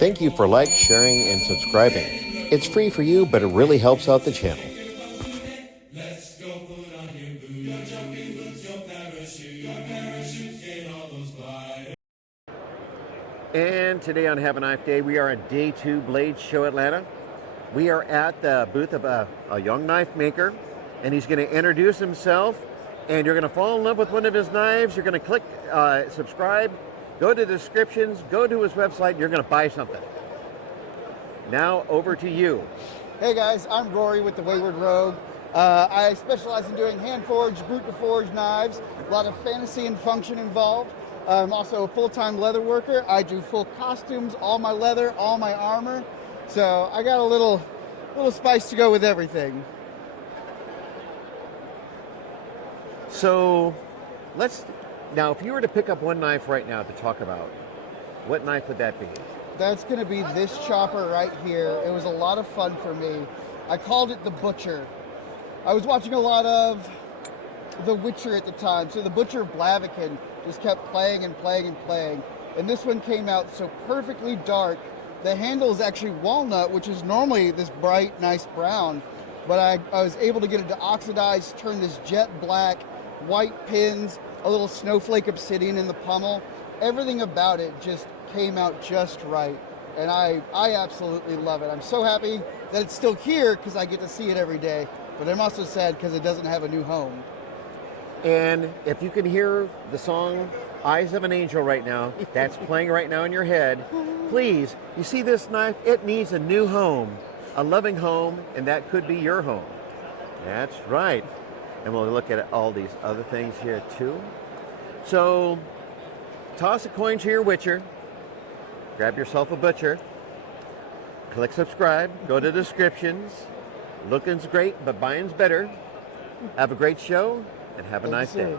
Thank you for sharing, and subscribing. It's free for you, but it really helps out the channel. And today on Have a Knife Day, we are at Day 2 Blade Show Atlanta. We are at the booth of a young knife maker, and he's going to introduce himself, and you're going to fall in love with one of his knives. You're going to click subscribe, go to the descriptions, go to his website, and you're going to buy something. Now over to you. Hey guys, I'm Rory with the Wayward Rogue. I specialize in doing hand-forged, brute-to-forge knives, a lot of fantasy and function involved. I'm also a full-time leather worker. I do full costumes, all my leather, all my armor. So I got a little spice to go with everything. So now if you were to pick up one knife right now to talk about, what knife would that be? That's going to be this chopper right here. It was a lot of fun for me. I called it the Butcher. I was watching a lot of The Witcher at the time, so the Butcher of Blaviken just kept playing and playing and playing. And this one came out so perfectly dark. The handle is actually walnut, which is normally this bright, nice brown. But I was able to get it to oxidize, turn this jet black, white pins, a little snowflake obsidian in the pommel. Everything about it just came out just right. And I absolutely love it. I'm so happy that it's still here because I get to see it every day. But I'm also sad because it doesn't have a new home. And if you can hear the song Eyes of an Angel right now, that's playing right now in your head, please, you see this knife? It needs a new home, a loving home, and that could be your home. That's right. And we'll look at all these other things here too. So toss a coin to your Witcher, grab yourself a Butcher, click subscribe, go to descriptions. Looking's great, but buying's better. Have a great show. And have a nice day.